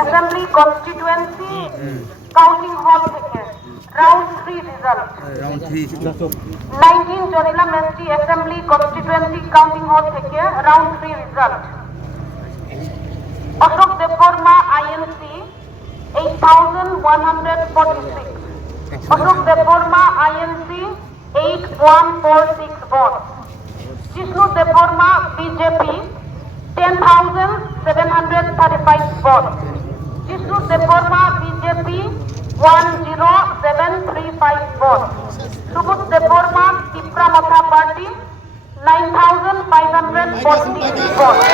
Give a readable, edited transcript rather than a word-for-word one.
Assembly Constituency Counting Hall থেকে Round 3 result. Round 3. 19 Jorila Mesti Assembly Constituency Counting Hall থেকে Round 3 result. Ashok Deborma INC 8,146. Ashok Deborma INC 8146 votes. Jishnu Deborma BJP 10,735 votes. Jishnu Deborma BJP 10735 votes. Subut Deborma Tipra Matha Party 9,546 votes.